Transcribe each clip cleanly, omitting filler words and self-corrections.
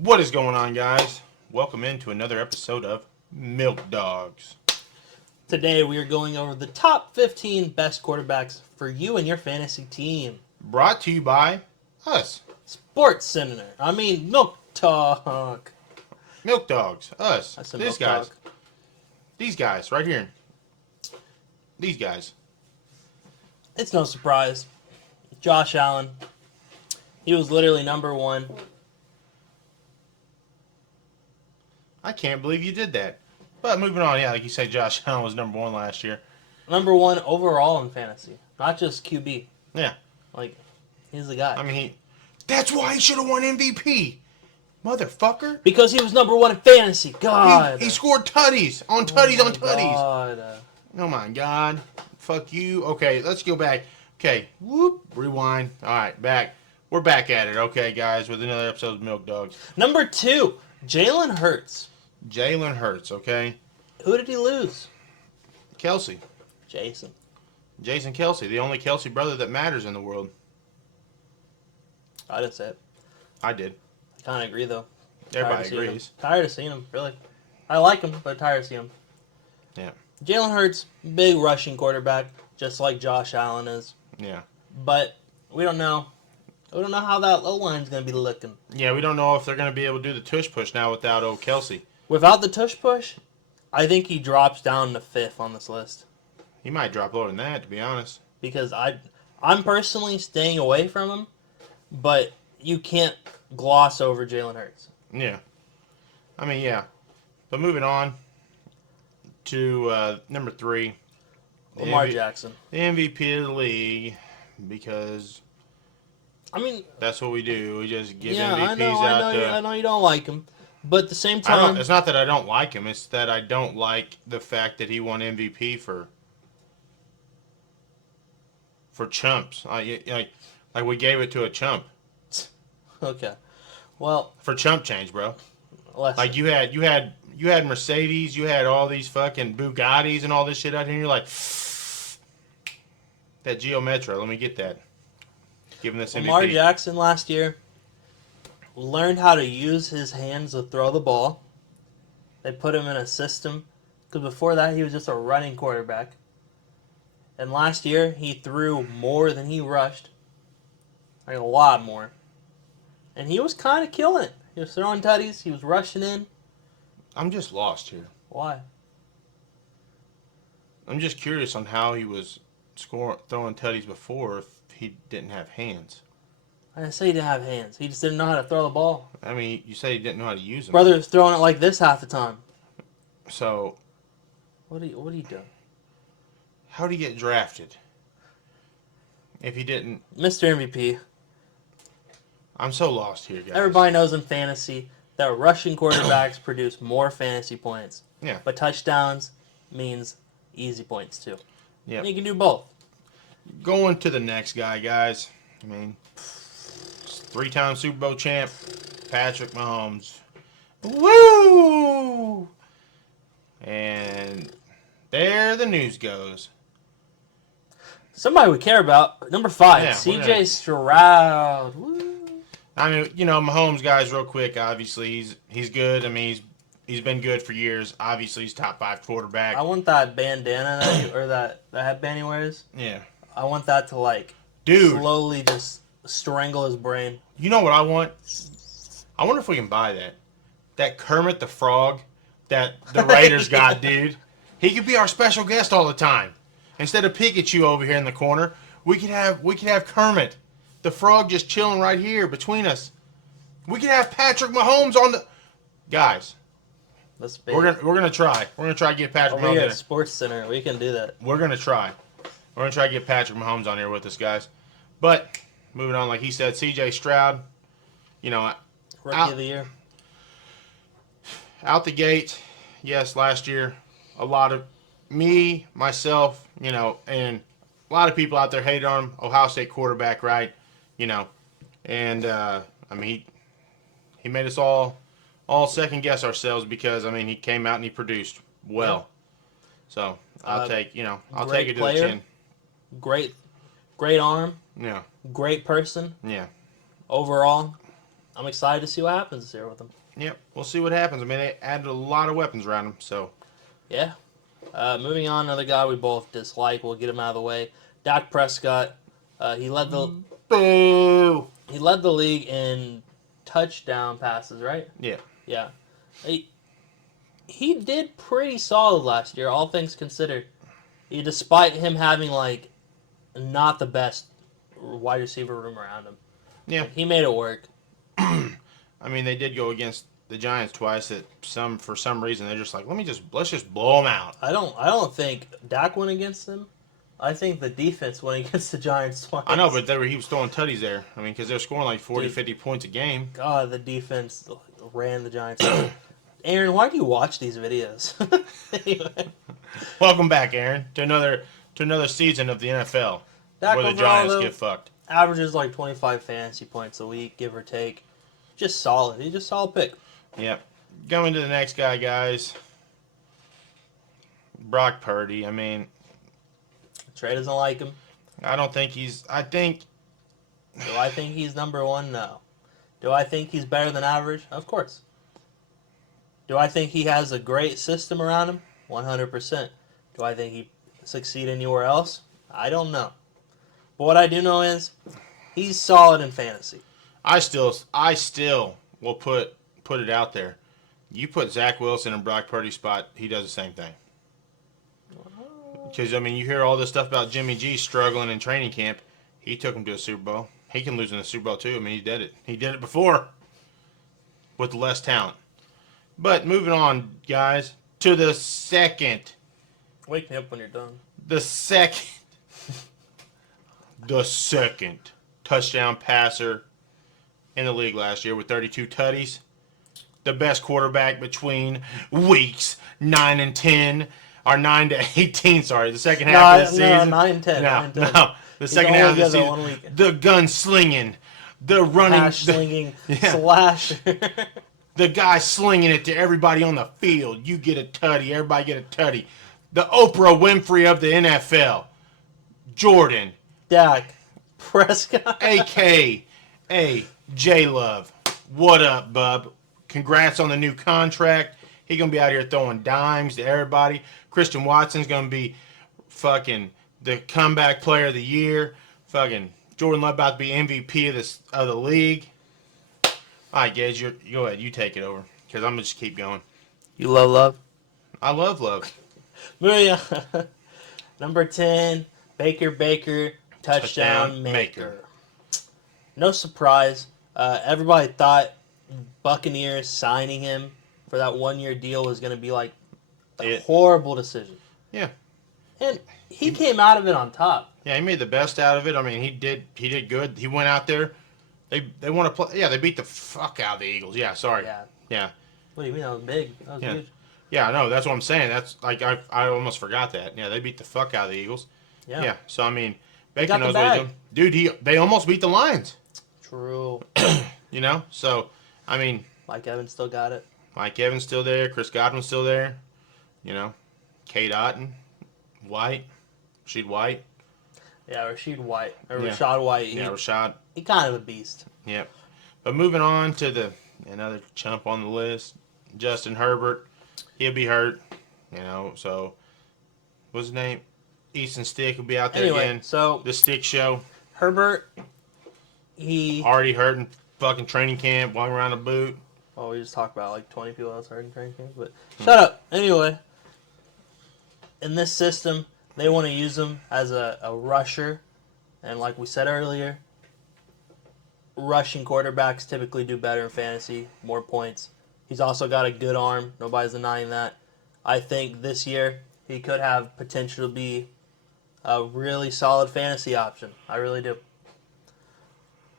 What is going on, guys? Welcome into another episode of Milk Dogs. Today we are going over the top 15 best quarterbacks for you and your fantasy team. Brought to you by us. Sports Center. Milk Talk. Milk Dogs. Us. I said These Milk guys. Talk. These guys right here. These guys. It's no surprise. Josh Allen. He was literally number one. I can't believe you did that. But moving on, yeah, like you said, Josh Allen was number one last year. Number one overall in fantasy. Not just QB. Yeah. Like, he's the guy. I mean, that's why he should have won MVP. Motherfucker. Because he was number one in fantasy. God. He scored tutties on tutties on tutties. God. Oh my God. Fuck you. Okay, let's go back. Okay, whoop, rewind. All right, back. We're back at it, okay, guys, with another episode of Milk Dogs. Number two, Jalen Hurts. Jalen Hurts, okay? Who did he lose? Kelsey. Jason Kelsey, the only Kelsey brother that matters in the world. I didn't say it. I did. I kind of agree, though. Everybody agrees. Tired of seeing him, really. I like him, but tired of seeing him. Yeah. Jalen Hurts, big rushing quarterback, just like Josh Allen is. Yeah. But we don't know. We don't know how that O-line's going to be looking. Yeah, we don't know if they're going to be able to do the tush push now without old Kelsey. Without the tush push, I think he drops down to fifth on this list. He might drop lower than that, to be honest. Because I'm personally staying away from him, but you can't gloss over Jalen Hurts. Yeah. I mean, yeah. But moving on to number 3. Lamar Jackson. The MVP of the league, because that's what we do. We just give MVPs out to... I know you don't like him, but at the same time... It's not that I don't like him. It's that I don't like the fact that he won MVP for chumps. Like we gave it to a chump. Okay. Well... For chump change, bro. Listen. Like you had Mercedes, you had all these fucking Bugattis and all this shit out here, and you're like, that Geo Metro, let me get that. Give him this MVP. Lamar Jackson last year learned how to use his hands to throw the ball. They put him in a system, because before that he was just a running quarterback. And last year he threw more than he rushed. Like a lot more. And he was kind of killing it. He was throwing tutties. He was rushing in. I'm just lost here. Why? I'm just curious on how he was throwing tutties before if he didn't have hands. I didn't say he didn't have hands. He just didn't know how to throw the ball. I mean, you said he didn't know how to use them. Brother was throwing it like this half the time. So... What are you doing? How'd he get drafted? If he didn't... Mr. MVP. I'm so lost here, guys. Everybody knows in fantasy that rushing quarterbacks produce more fantasy points. Yeah. But touchdowns means easy points too. Yeah. And you can do both. Going to the next guy, guys. I mean, 3-time Super Bowl champ, Patrick Mahomes. Woo! And there the news goes. Somebody we care about. Number 5, Yeah, CJ Stroud. Woo. I mean, Mahomes, guys, real quick. Obviously, he's good. I mean, he's been good for years. Obviously, he's top 5 quarterback. I want that bandana or that headband he wears. Yeah. I want that to Dude, slowly just strangle his brain. You know what I want? I wonder if we can buy that. That Kermit the Frog that the Raiders got, dude. He could be our special guest all the time. Instead of Pikachu over here in the corner, we could have Kermit the Frog just chilling right here between us. We could have Patrick Mahomes on the... Guys, That's big. we're gonna try. We're gonna try to get Patrick Over Mahomes here in. at Sports Center, we can do that. We're gonna try. We're gonna try to get Patrick Mahomes on here with us, guys. But moving on, like he said, C.J. Stroud, Rookie of the year. Out the gate, yes, last year, a lot of myself, and a lot of people out there hated on him. Ohio State quarterback, right? And he made us all second guess ourselves because he came out and he produced well. Yeah. So I'll take it to the chin. Great arm. Yeah. Great person. Yeah. Overall, I'm excited to see what happens this year with him. Yep, we'll see what happens. I mean, they added a lot of weapons around him, so. Yeah. Moving on, another guy we both dislike. We'll get him out of the way. Dak Prescott. He led the Boo! league in touchdown passes, right? Yeah. Yeah. He did pretty solid last year, all things considered. Despite him having like not the best wide receiver room around him. Yeah. He made it work. I mean, they did go against the Giants twice. For some reason they're just like, let's just blow them out. I don't think Dak went against them. I think the defense went against the Giants twice. I know, but he was throwing tutties there. I mean, because they're scoring like 40, Dude. 50 points a game. God, the defense ran the Giants. Aaron, why do you watch these videos? Anyway, Welcome back, Aaron, to another season of the NFL Dak where the overall, Giants though, get fucked. averages like 25 fantasy points a week, give or take. Just solid. He's just a solid pick. Yep. Going to the next guy, guys. Brock Purdy. I mean, Trey doesn't like him. I don't think he's. I think. Do I think he's number one? No. Do I think he's better than average? Of course. Do I think he has a great system around him? 100%. Do I think he succeed anywhere else? I don't know. But what I do know is he's solid in fantasy. I still will put it out there. You put Zach Wilson in Brock Purdy's spot, he does the same thing. Because, I mean, you hear all this stuff about Jimmy G struggling in training camp. He took him to a Super Bowl. He can lose in the Super Bowl, too. I mean, he did it. He did it before with less talent. But moving on, guys, to the second. Wake me up when you're done. The second touchdown passer in the league last year with 32 tutties. The best quarterback between weeks 9 and 10. Or 9 to 18, sorry. The second half of the season. 9 10. No, 9, 10. no. The second half of the only one season. week. The gun slinging. The running. Hash slinging. Yeah. Slasher. The guy slinging it to everybody on the field. You get a tutty. Everybody get a tutty. The Oprah Winfrey of the NFL. Jordan. Dak. Prescott. A.K.A. J-Love. What up, bub? Congrats on the new contract. He's going to be out here throwing dimes to everybody. Christian Watson's going to be fucking the comeback player of the year. Fucking Jordan Love about to be MVP of the league. All right, Gage, go ahead. You take it over because I'm going to just keep going. You love? I love Love. Moving on. Number 10, Baker, touchdown maker. No surprise. Everybody thought Buccaneers signing him for that 1-year deal was going to be like a horrible decision. Yeah. And he came out of it on top. Yeah, he made the best out of it. I mean, he did good. He went out there. They want to play. Yeah, they beat the fuck out of the Eagles. Yeah, sorry. Yeah. What do you mean? That was big. That was huge. Yeah, no, that's what I'm saying. That's like I almost forgot that. Yeah, they beat the fuck out of the Eagles. Yeah. So I mean, Baker got the knows what he's bag. doing. Dude, they almost beat the Lions. True. You know, so I mean, Mike Evans still got it. Mike Evans still there. Chris Godwin's still there. You know, Kate Otten, White, Rashid White. Yeah, Rashad White. Yeah. Rashad White. Rashad. He kind of a beast. Yep. But moving on to another chump on the list, Justin Herbert. He'll be hurt. You know, so what's his name? Easton Stick will be out there Anyway, again. so The Stick Show. Herbert, he... Already hurt in fucking training camp, walking around a boot. Oh, we just talked about like 20 people else hurt in training camp, but shut up. Anyway, in this system, they want to use him as a rusher, and like we said earlier, rushing quarterbacks typically do better in fantasy, more points. He's also got a good arm. Nobody's denying that. I think this year he could have potential to be a really solid fantasy option. I really do.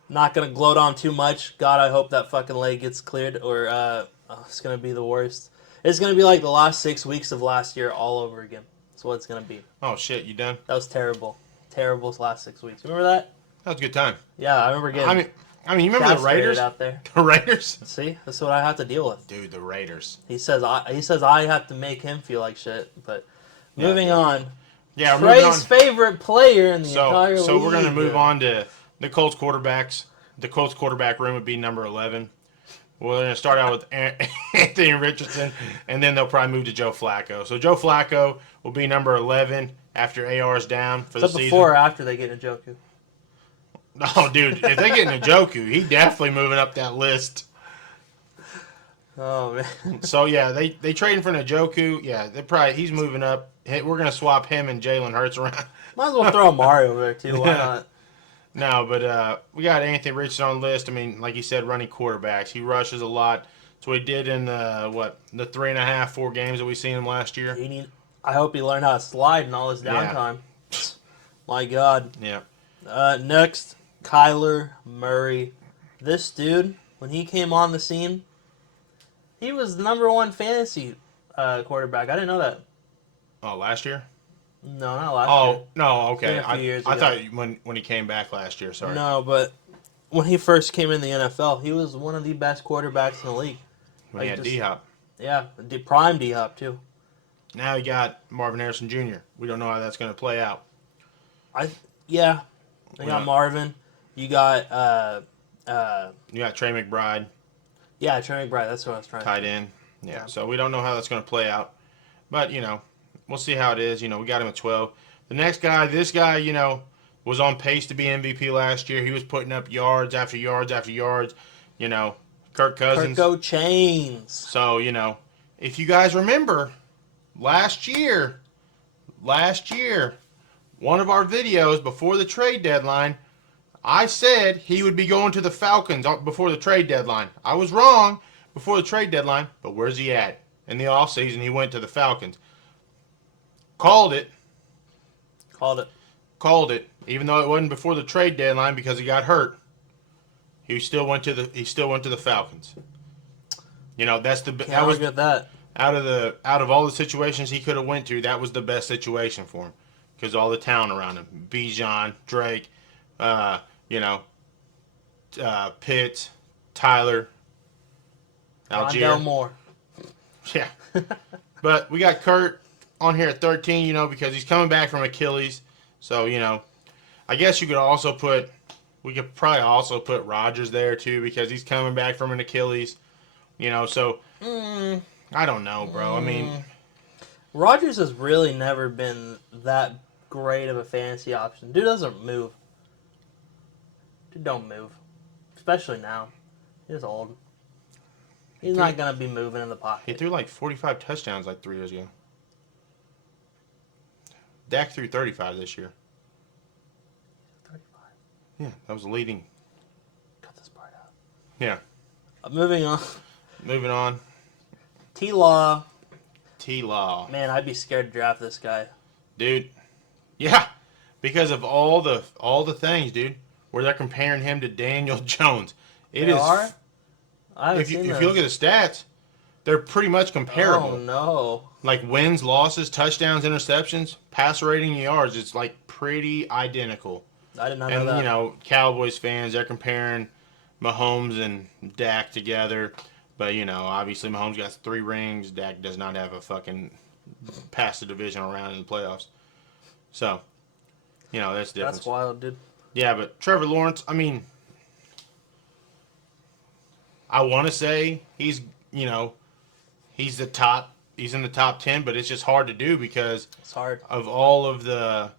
Not going to gloat on too much. God, I hope that fucking leg gets cleared or it's going to be the worst. It's going to be like the last 6 weeks of last year all over again. That's what it's going to be. Oh, shit, you done? That was terrible. Terrible last 6 weeks. Remember that? That was a good time. Yeah, I remember getting I mean, you remember the castrated Raiders? out there. The Raiders? See? That's what I have to deal with. Dude, the Raiders. He says I have to make him feel like shit. But moving on. Yeah, we're moving on. Trey's favorite player in the entire league. So we're going to move on to the Colts quarterbacks. the Colts quarterback room would be number 11. We're going to start out with Anthony Richardson, and then they'll probably move to Joe Flacco. So Joe Flacco will be number 11 after AR's down for Is the that season. before or after they get Njoku? Oh, dude, if they get Njoku, he definitely moving up that list. Oh man. So yeah, they trading for Njoku. Yeah, he's moving up. Hey, we're gonna swap him and Jalen Hurts around. Might as well throw Mario over there too. Why Yeah. not? No, but we got Anthony Richardson on the list. I mean, like you said, running quarterbacks. He rushes a lot. That's what he did in the 3.5, 4 games that we seen him last year. I hope he learned how to slide in all his Yeah. downtime. My God. Yeah. Next, Kyler Murray. This dude, when he came on the scene, he was the number 1 fantasy quarterback. I didn't know that. Oh, last year? No, not last year. Oh, no, okay. It's been a few years I ago. thought when he came back last year. Sorry. No, but when he first came in the NFL, he was one of the best quarterbacks in the league. When he like had just- D-Hop. Yeah, prime D-Hop too. Now you got Marvin Harrison Jr. We don't know how that's going to play out. Yeah, you Yeah. got Marvin. You got You got Trey McBride, yeah, Trey McBride. That's what I was trying. tight end. Yeah. Yeah. So we don't know how that's going to play out. But, we'll see how it is. We got him at 12. The next guy, this guy, was on pace to be MVP last year. He was putting up yards after yards after yards. Kirk Cousins. Kirko Chains. So, if you guys remember, last year, one of our videos before the trade deadline, I said he would be going to the Falcons before the trade deadline. I was wrong before the trade deadline, but where's he at? In the offseason, he went to the Falcons. Called it, even though it wasn't before the trade deadline because he got hurt. He still went to the Falcons. That's that Can't was argue with that. out of all the situations he could have went to, that was the best situation for him because all the talent around him, Bijan, Drake, Pitts, Tyler, Algier. Rondell Moore. Yeah. But we got Kurt on here at 13, because he's coming back from Achilles. So, I guess we could probably also put Rodgers there too because he's coming back from an Achilles. So I don't know, bro. I mean, Rodgers has really never been that great of a fantasy option. Dude doesn't move. Dude don't move. Especially now. He's old. He's not going to be moving in the he pocket. threw like 45 touchdowns like 3 years ago. Dak threw 35 this year. 35. Yeah, that was the leading. Cut this part out. Yeah. Moving on. Moving on. T-Law. T-Law. Man, I'd be scared to draft this guy. Dude. Yeah. Because of all the things, dude, where they're comparing him to Daniel Jones. They are? I haven't If you seen look at the stats, they're pretty much comparable. Oh, no. Like wins, losses, touchdowns, interceptions, pass rating, yards, it's like pretty identical. I did not know And that. Cowboys fans, they're comparing Mahomes and Dak together. But obviously Mahomes got 3 rings. Dak does not have a fucking pass the division around in the playoffs. So, that's the difference. That's wild, dude. Yeah, but Trevor Lawrence, I mean, I want to say he's the top. He's in the top 10, but it's just hard to do because It's hard. of all of the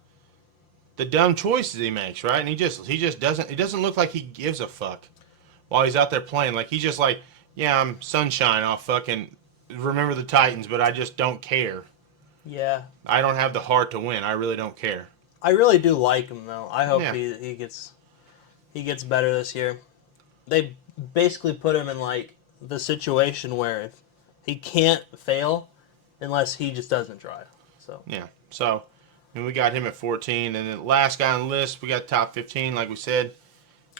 dumb choices he makes, right? And he just doesn't. It doesn't look like he gives a fuck while he's out there playing. Like he's just like, yeah, I'm sunshine. I'll fucking remember the Titans, but I just don't care. Yeah. I don't have the heart to win. I really don't care. I really do like him, though. I hope Yeah. he gets better this year. They basically put him in, like, the situation where if he can't fail unless he just doesn't try. So Yeah. So, we got him at 14, and the last guy on the list, we got top 15, like we said,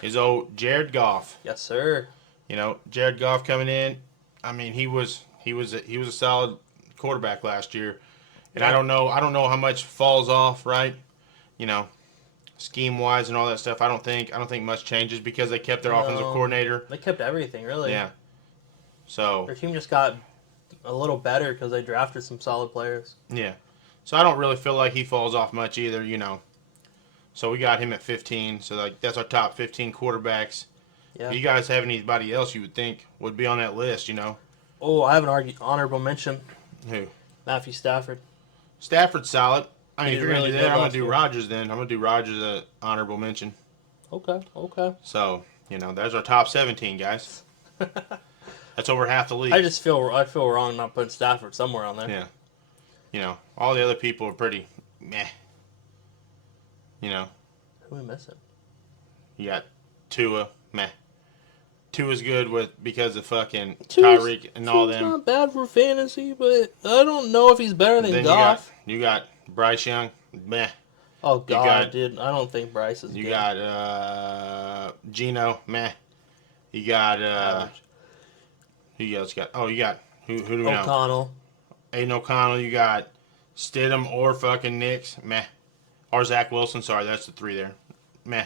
is old Jared Goff. yes, sir. Jared Goff coming in. I mean, he was a solid quarterback last year, and I don't know how much falls off, right? Scheme wise and all that stuff. I don't think much changes because they kept their offensive No. coordinator. They kept everything, really. Yeah. So Their team just got a little better because they drafted some solid players. yeah. So I don't really feel like he falls off much either. So we got him at 15. So that's our top 15 quarterbacks. Yeah. You guys have anybody else you would think would be on that list? You know Oh, I have an honorable mention. who? Matthew Stafford. Stafford's solid. I mean, He if you're was gonna really do good that, I'm gonna last do year. Rodgers. Then I'm gonna do Rodgers a honorable mention. Okay. So there's our top 17 guys. That's over half the league. I feel wrong not putting Stafford somewhere on there. Yeah. All the other people are pretty meh. Who are we missing? You got Tua, meh. Tua's good because of fucking Tua's- Tyreek and all them. Not bad for fantasy, but I don't know if he's better than Then Goff. you got Bryce Young, meh. Oh God, got- dude, I don't think Bryce is You good. got Gino, meh. You got Average. who else you got? Oh, you got who do we know? O'Connell. Aiden O'Connell. You got Stidham or fucking Nix, meh. Or Zach Wilson. Sorry, that's the three there, meh.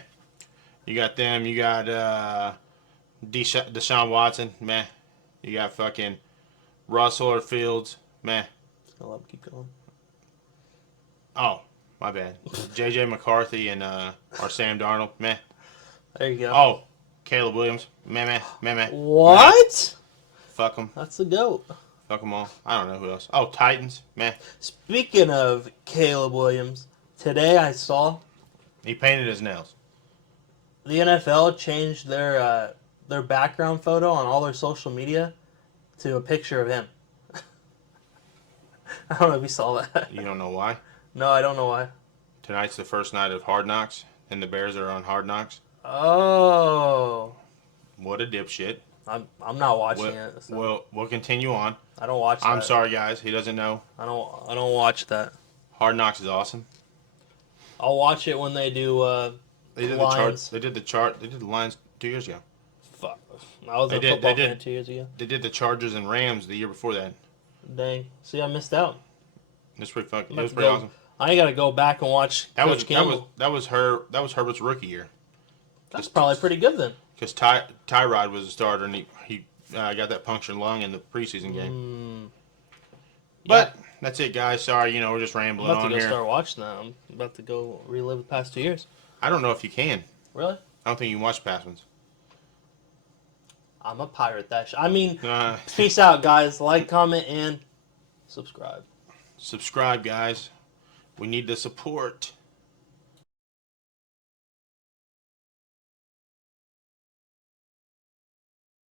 You got them. You got Deshaun Watson, meh. You got fucking Russell or Fields, meh. I'll let him keep going. Oh, my bad. J.J. McCarthy and or Sam Darnold, meh. There you go. Oh, Caleb Williams, meh. What? Fuck them. That's the GOAT. Fuck them all. I don't know who else. Oh, Titans, meh. Speaking of Caleb Williams, today I saw He painted his nails. the NFL changed their background photo on all their social media to a picture of him. I don't know if you saw that. You don't know why? No, I don't know why. Tonight's the first night of Hard Knocks, and the Bears are on Hard Knocks. Oh, What a dipshit. I'm not watching it. So We'll continue on. I don't watch that. I'm sorry, guys. He doesn't know. I don't watch that. Hard Knocks is awesome. I'll watch it when they do. They did Lions. They did the Lions 2 years ago. Fuck. I was a They did- football they did. fan 2 years ago. They did the Chargers and Rams the year before that. Dang. See, I missed out. It's pretty fucking. I'm It was about to pretty go- awesome. I gotta go back and watch Coach Campbell. That was Herbert's rookie year. That's probably pretty good then. Because Tyrod was a starter and he got that punctured lung in the preseason game. But that's it, guys. Sorry, we're just I'm rambling about to on go here. start watching that. I'm about to go relive the past 2 years. I don't know if you can. Really? I don't think you can watch past ones. I'm a pirate. That I mean, Uh, peace out, guys. Like, comment, and subscribe. subscribe, guys. We need the support.